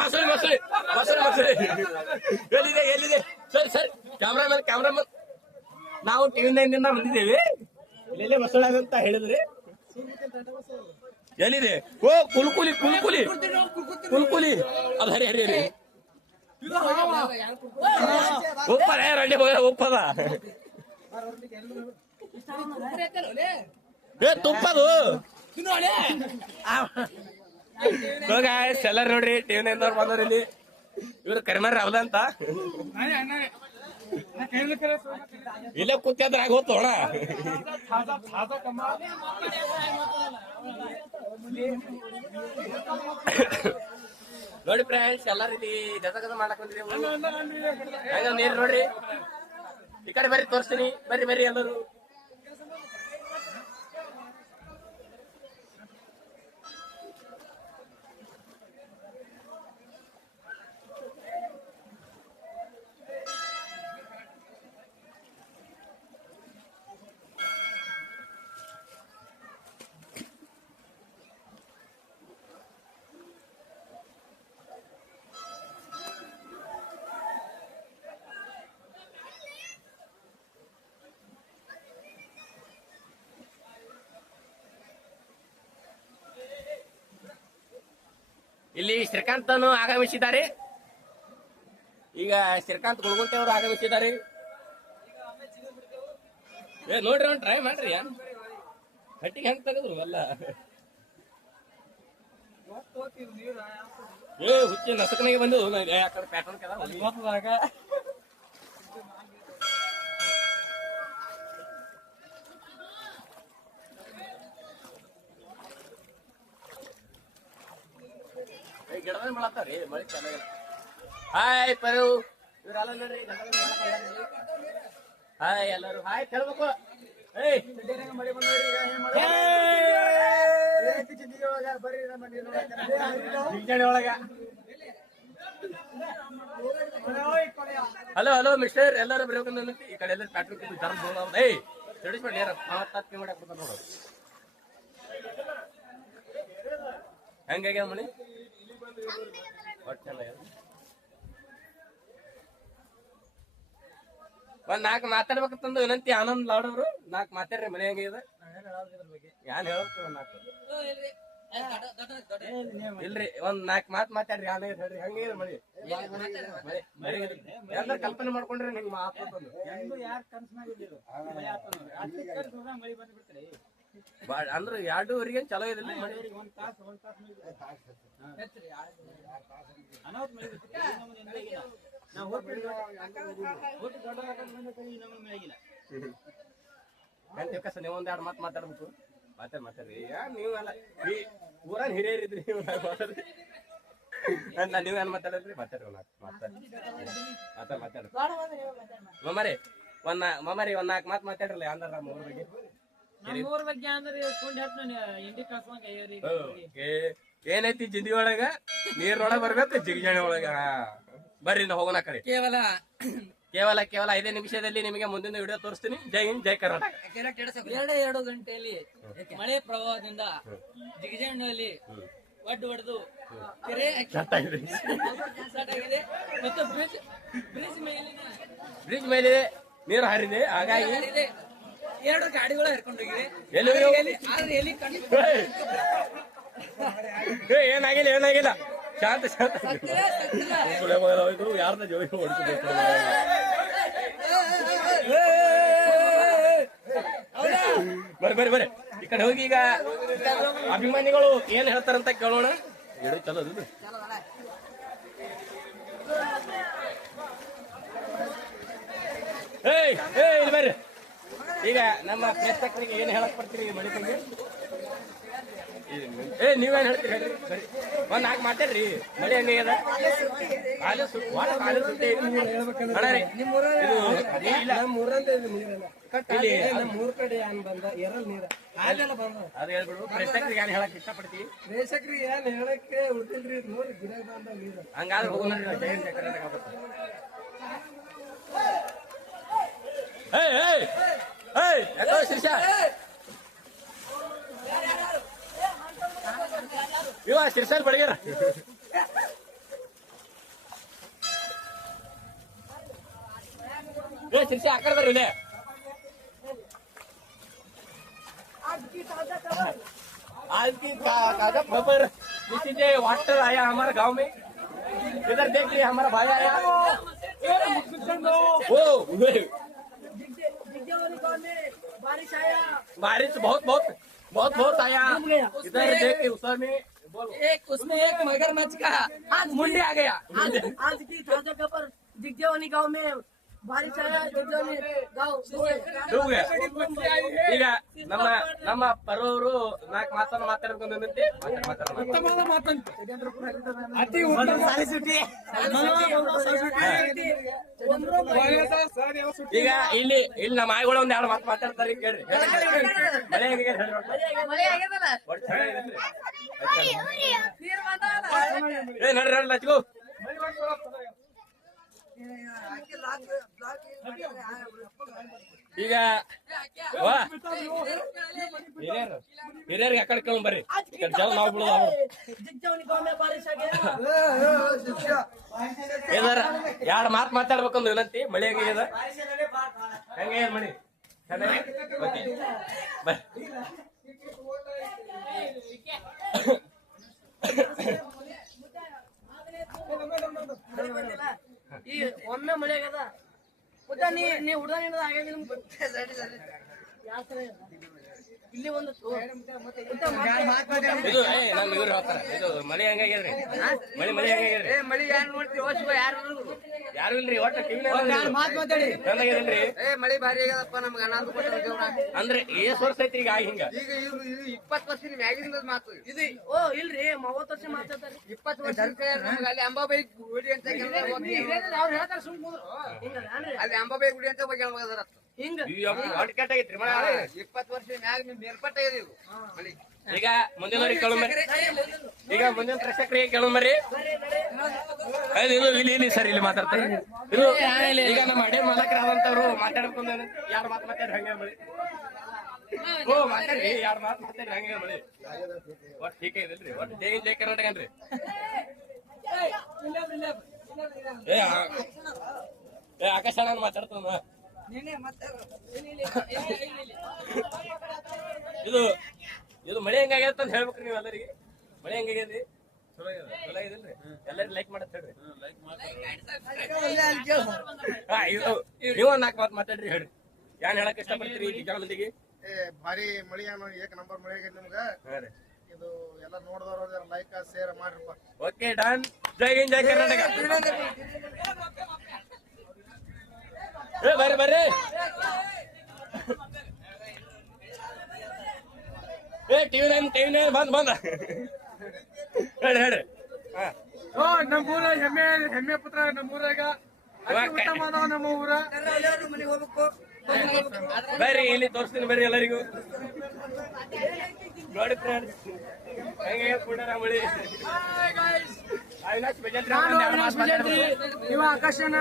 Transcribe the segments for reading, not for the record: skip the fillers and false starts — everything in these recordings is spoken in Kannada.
ಮಸೂರಿ ಮಸೂರಿ ಮಸೂರಿ ಮಸೂರಿ ಎಲ್ಲಿದೆ ಎಲ್ಲಿದೆ ಸರಿ ಸರಿ ಕ್ಯಾಮ್ರಾಮನ್ ನಾವು ಟಿವಿ ನೈನ್ನಿಂದ ಬಂದಿದ್ದೇವೆ ಇಲ್ಲೆಲ್ಲೇ ಮಸೂಳಿ ಅಂತ ಹೇಳಿದ್ರಿ ಎಲ್ಲಿದೆ ಓ ಕುಲ್ಕುಲಿ ಕುಲ್ಕುಲಿ ಕುಲ್ಕುಲಿ ಅದು ಹರಿ ಹರಿ ಹರಿ ಉಪ್ಪದ ರಂಡಿ ಉಪ್ಪದ ಏ ತುಪ್ಪದು ಎಲ್ಲಾರು ನೋಡ್ರಿ ಟಿವಿ ನೈನ್ ಬಂದವ್ರ ಇಲ್ಲಿ ಇವ್ರು ಕರಿಮಾರಿ ರಾವದ ಅಂತ ಇಲ್ಲೇ ಕೂತ್ಯಾದ್ರ ಆಗ ಹೋತು ಅಣ್ಣ ನೋಡಿ ಫ್ರೆಂಡ್ಸ್ ಎಲ್ಲಾರು ಇಲ್ಲಿ ಗದ ಮಾಡಕ್ ಬಂದಿದ್ದೀವಿ ನೀರು ನೋಡ್ರಿ ಈ ಕಡೆ ಬರ್ರಿ ತೋರಿಸ್ತೀನಿ ಬರ್ರಿ ಬರ್ರಿ ಎಲ್ಲರೂ ಇಲ್ಲಿ ಶ್ರೀಕಾಂತನು ಆಗಮಿಸಿದ್ದಾರೆ ಈಗ ಶ್ರೀಕಾಂತ್ ಗುಳ್ಗುಂಟೆ ಅವರು ಆಗಮಿಸಿದ್ದಾರೆ ನೋಡ್ರಿ ಒಂದು ಟ್ರೈ ಮಾಡ್ರಿ ಹಟ್ಟಿಗೆ ಹೆಂಗ್ ತೆಗೆದ್ರು ಎಲ್ಲ ಹುಚ್ಚಿ ನಸಕನಿಗೆ ಬಂದು ಯಾಕಡೆ ಪ್ಯಾಟ್ರನ್ ಕೆದಾಗ ಗಿಡದ ಮಾಡತ್ತಾವ್ರಿ ಮಳಿ ಚೆನ್ನಾಗಿಲ್ಲ ಹಾಯ್ ಪರು ಇವ್ರೆಲ್ಲ ನೋಡ್ರಿ ಹಾಯ್ ಎಲ್ಲರೂ ಹಾಯ್ ಹೇಳ್ಬೇಕು ಒಳಗ ಹಲೋ ಹಲೋ ಮಿಸ್ಟರ್ ಎಲ್ಲರೂ ಬರಬೇಕಂತ ಈ ಕಡೆ ಎಲ್ಲ ಪ್ಯಾಟ್ರಿಕ್ ತಿಳಿಸ್ಬೇಡಿ ಮಾತಾಡ್ತಿ ಮಾಡಕ್ ಬರ್ತಾರ ನೋಡು ಹೆಂಗಾಗ್ಯಾವ ಮಳಿ ಒಂದ್ ನಾಲ್ಕು ಮಾತಾಡ್ಬೇಕಂತಂದು ವಿನಂತಿ ಆನಂದ್ ಲಾಡವ್ರು ನಾಲ್ಕು ಮಾತಾಡ್ರಿ ಮನೆ ಹೆಂಗಿದೆ ಯಾನ್ ಹೇಳ್ತೀವಿ ನಾಲ್ಕು ಇಲ್ರಿ ಒಂದ್ ನಾಲ್ಕು ಮಾತಾಡ್ರಿ ಯಾನ್ ಹೇಳ್ರಿ ಹೆಂಗಿದೆ ಮಳಿ ಎಲ್ಲ ಕಲ್ಪನೆ ಮಾಡ್ಕೊಂಡ್ರಿ ನಿಂಗ್ ಮಾತಾಡ್ತಂದು ಅಂದ್ರ 2:30 ಚಲೋ ಇದಿಲ್ಲ ನೀವೊಂದ್ 2 ಮಾತು ಮಾತಾಡ್ಬೇಕು ಮಾತಾಡ್ರಿ ನೀವೆಲ್ಲ ಈ ಊರಾನ್ ಹಿರಿಯರಿದ್ರಿ ನೀವೇನ್ ಮಾತಾಡಿದ್ರಿ ಮಾತಾಡ್ರಿ ಮಾತಾಡ್ರಿ ಮಮ್ಮರಿ ಒಂದ್ 4 ಮಾತು ಮಾತಾಡ್ರಲ್ಲ ಅಂದ್ರ ನಮ್ಮ ಊರ್ ಬಗ್ಗೆ ಏನೈತಿ ಜಿಂದಿ ಒಳಗ ನೀರ್ನೊಳಗ ಬರ್ಬೇಕು ಜಿಗಿಜಾಣಿ ಒಳಗ ಬರ್ರಿ ನಾ ಹೋಗೋಣ ಕಡೆ ಕೇವಲ 5 ನಿಮಿಷದಲ್ಲಿ ನಿಮಗೆ ಮುಂದಿನ ವಿಡಿಯೋ ತೋರಿಸ್ತೀನಿ ಜೈ ಹಿಂದ್ ಜೈ ಕರ್ನಾಟಕ 2 ಗಂಟೆಯಲ್ಲಿ ಮಳೆ ಪ್ರವಾಹದಿಂದ ಜಿಗಿಜಾಣಿಯಲ್ಲಿ ಒಡ್ಡು ಹೊಡೆದು ಕೆರೆ ಮತ್ತು ಬ್ರಿಡ್ಜ್ ಮೇಲಿದೆ ನೀರು ಹರಿದೆ ಹಾಗಾಗಿ 2 ಗಾಡಿಗಳು ಹರ್ಕೊಂಡೋಗಿವೆ ಏನಾಗಿಲ್ಲ ಶಾಂತ ಯಾರ್ದ ಜೋಡಿ ಹೊಡ್ತಿದ್ರು ಬರ್ರಿ ಈ ಕಡೆ ಹೋಗಿ ಈಗ ಅಭಿಮಾನಿಗಳು ಏನ್ ಹೇಳ್ತಾರಂತ ಕೇಳೋಣ ಹೇಳಿ ಚಲೋ ಇಲ್ಲಿ ಬರ್ರಿ ಈಗ ನಮ್ಮ ಪ್ರೇಕ್ಷಕರಿಗೆ ಏನ್ ಹೇಳಕ್ ಬರ್ತೀರಿ ಮಳಿ ಬಗ್ಗೆ ನೀವೇನ್ ಹೇಳ್ತೀರಿ ಹೇಳ್ರಿ ಬರೀ ಒಂದ್ 4 ಮಾತಾಡ್ರಿ ಮಳಿ ಹೆಂಗದ ಮೂರ್ ಕಡೆ ಏನ್ ಬಂದ ಎರಲ್ ನೀರ ಅದ್ ಹೇಳ್ಬಿಡು ಪ್ರೇಕ್ಷಕರಿಗೆ ಏನ್ ಹೇಳಕ್ ಇಷ್ಟಪಡ್ತೀವಿ ಪ್ರೇಕ್ಷಕರಿಗೆ ಏನ್ ಹೇಳಕ್ಕೆ ಉಳ್ತಿಲ್ರಿ ನೋಡಿ ಗಿಡ ಬಂದ ನೀರು ಹಂಗಾದ್ರೆ ಹೋಗೋಣ ಕರ್ನಾಟಕ ಶಿರ್ಷಾಲ್ ಬಡಗ್ಯಾರ ಶಿರ್ಸಿ ಹಾಕಡ್ದಾರ ಇಲ್ಲಿ आज की कागज खबर किसी से वाटर आया हमारे गांव में इधर देख लिया हमारा भाई आया वो बारिश आया बारिश बहुत बहुत बहुत बहुत आया इधर देख के उसमें उसमें एक मगरमच्छ का आज मुंडे आ गया आज की ताजा खबर दिग्देवानी गांव में बारिश आया दिग्देवानी गांव डूब गया ಈಗ ನಮ್ಮ ನಮ್ಮ ಪರವರು ನಾಲ್ಕು ಮಾತನ್ನು ಮಾತಾಡ್ಕೊಂಡಂತೆ ಅತಿ ಉತ್ತಮ ಸಾಲಿಸಿಟಿ ಈಗ ಇಲ್ಲಿ ಇಲ್ಲಿ ನಮ್ಮ ಆಯ್ಗಳು ಒಂದ್ ಎರಡು ಮಾತು ಮಾತಾಡ್ತಾರೆ ಕೇಳ್ರಿ ಮಳೆ ಹೆಂಗಿದೆ ಏ ನಡ್ರಿ ನಡ್ರಿ ಲಚ್ಕೋ ಈಗ ವಾ ಹಿರಿಯರಿಗೆ ಆ ಕಡೆ ಕಳ್ಕೊಂಡ್ ಬರ್ರಿ ಜಲ್ ನಾವು ಬಿಡೋದು दिग्देवानी गांव में बारिश आ गया ಏನಾರ ಎರಡು ಮಾತು ಮಾತಾಡ್ಬೇಕಂದು ವಿನಂತಿ ಮಳೆ ಹೆಂಗಿದೆ ಹೆಂಗೆ ಮಳಿ ಓಕೆ ಈ ಒಮ್ಮೆ ಮಳೆ ಆಗದ ಮುದ್ದ ನೀ ಹುಡುಗ ನಿನ್ನದ ಇಲ್ಲಿ ಒಂದು ಇದು ನಮ್ ಇವ್ರು ಹೇಳ್ತಾರ ಇದು ಮಳೆ ಹೆಂಗಾಗ್ಯದ್ರಿ ಮಳೆ ಹೆಂಗಾಗ್ಯದ್ರಿ ಮಳಿ ಯಾರು ನೋಡ್ತೀವಿ ಯಾರು ಯಾರು ಇಲ್ರಿ ಒಟ್ಟ ಟಿವಿ ಹೆಂಗಾಗ್ಯದಲ್ರಿ ಮಳಿ ಭಾರಿ ಆಗ್ಯದಪ್ಪ ನಮ್ಗೆ ಅನಾಥ ಅಂದ್ರೆ ಎಷ್ಟ್ ವರ್ಷ ಐತಿ ಈಗ ಹಿಂಗ ಈಗ 20 ವರ್ಷದ ಮ್ಯಾಗಿಂದ ಮಾತು ಇದು ಓ ಇಲ್ರಿ 30 ವರ್ಷ ಮಾತಾಡ್ತಾರೆ 20 ವರ್ಷ ನಮ್ಗೆ ಅಲ್ಲಿ ಅಂಬಾಬಾಯಿ ಗುಡಿ ಅಂತ ಅವ್ರು ಹೇಳ್ತಾರೆ ಸುಮ್ಮನೆ ಅಲ್ಲಿ ಅಂಬಾಬಾಯಿ ಗುಡಿ ಅಂತ ಬಗ್ಗೆ ನಮಗದಾರ ಹಿಂಗ ಒಟ್ಟು ಕೆಟ್ಟಾಗೈತ್ರಿ ಮಳೆ 20 ವರ್ಷ ಮ್ಯಾಗ ಮೇಲ್ಪಟ್ಟಾಗ್ಯದ ಇದು ಮಳಿ ಈಗ ಮುಂದಿನವ್ರಿಗೆ ಕೇಳೋಮರಿ ಈಗ ಮುಂದಿನ ಪ್ರೇಕ್ಷಕರಿಗೆ ಕೇಳೋಮರಿ ಇದು ಇಲ್ಲಿ ಇಲ್ಲಿ ಸರ್ ಇಲ್ಲಿ ಮಾತಾಡ್ತಾರೆ ಇದು ಈಗ ನಮ್ಮ ಅಡೆ ಮಾಲಕರಾದಂತವ್ರು ಮಾತಾಡ್ಕೊಂಡು ಯಾರು ಮಾತು ಮಾತಾಡ್ರಿ ಹಂಗೆ ಮಳಿ ಓ ಮಾತಾಡ್ರಿ ಯಾರು ಮಾತು ಮಾತಾಡ್ರಿ ಹಂಗೆ ಮಳಿ ಒಟ್ಟು ಟೀಕ ಇದಲ್ರಿ ಒಟ್ಟು ಜೈ ಕರ್ನಾಟಕ ಅನ್ರಿ ಏ ಆಕಾಶ ನಾನು ಮಾತಾಡ್ತಾನ ಇದು ಇದು ಮಳೆ ಹೆಂಗಾಗ್ಯದ ಅಂತ ಹೇಳ್ಬೇಕ್ರಿ ನೀವು ಎಲ್ಲರಿಗೆ ಮಳೆ ಹೆಂಗಾಗ್ಯದ್ರಿ ಚಲೋ ಆಗಿದಲ್ರಿ ಎಲ್ಲರಿಗೂ ಲೈಕ್ ಮಾಡತ್ ಹೇಳ್ರಿ ಇದು ನೀವು ಒಂದ್ ನಾಲ್ಕು ಮಾತು ಮಾತಾಡ್ರಿ ಹೇಳ್ರಿ ಏನ್ ಹೇಳಕ್ ಇಷ್ಟಪಡ್ತೀರಿ ಈ ಜನ ಮಂದಿಗೆ ಭಾರಿ ಮಳಿ ಏಕ ನಂಬರ್ ಮಳಿ ಆಗೈತಿ ನಿಮ್ಗ ಇದು ಎಲ್ಲ ನೋಡಿದವ್ರ ಲೈಕ್ ಶೇರ್ ಮಾಡ್ರಪ್ಪ ಓಕೆ ಡನ್ ಜೈ ಹಿಂದ್ ಜೈ ಕರ್ನಾಟಕ ಏ ಬರ್ರಿ ಬರ್ರಿ ಏ ಟಿವಿ ನೈನ್ ಬಂದ ಹೇಳ್ರಿ ಹೇಳ್ರಿ ನಮ್ಮೂರ ಹೆಮ್ಮೆ ಪುತ್ರ ನಮ್ಮೂರಾಗ ಉತ್ತಮ ಅದಾವ ನಮ್ಮ ಊರ ಮನೆಗೆ ಹೋಗ್ಬೇಕು ಬರ್ರಿ ಇಲ್ಲಿ ತೋರಿಸ್ತೀನಿ ಬರ್ರಿ ಎಲ್ಲರಿಗೂ ನೋಡಿ ಫ್ರೆಂಡ್ಸ್ ಹೆಂಗೆ ಕೊಡಾರ ಮಳಿ ಅವಿನಾಶ್ ಬೇಜಾತ್ರಿ ಇವ ಆಕಾಶನ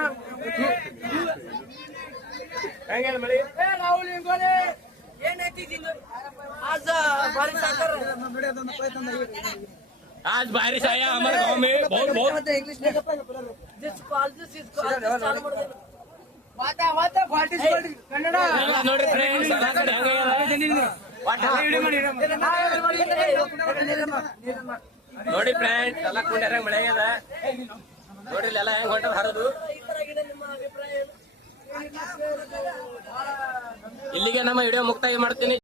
ಹೆಂಗೆ ಮಳಿ राहुल इंगोले ये नहीं थी आज बारिश आकर आज बारिश आया हमारे गांव में बहुत बहुत इंग्लिश में जिसको आज जिसको चालू कर दे वाता वाता क्वालिटी क्वालिटी कन्नಡ ನೋಡ್ರಿ ಫ್ರೆಂಡ್ಸ್ ಎಲ್ಲ ಕಡೆ ನೋಡಿ ಫ್ರೆಂಡ್ಸ್ ಎಲ್ಲ ಕುಂಡ್ಯಾರ ಮಳೆ ಆಗ್ಯದ ನೋಡ್ರಿ ಎಲ್ಲ ಹೆಂಗ್ ಹೊಂಟದ ಹರದು ಇಲ್ಲಿಗೆ ನಮ್ಮ ವಿಡಿಯೋ ಮುಕ್ತಾಯ ಮಾಡ್ತೀನಿ.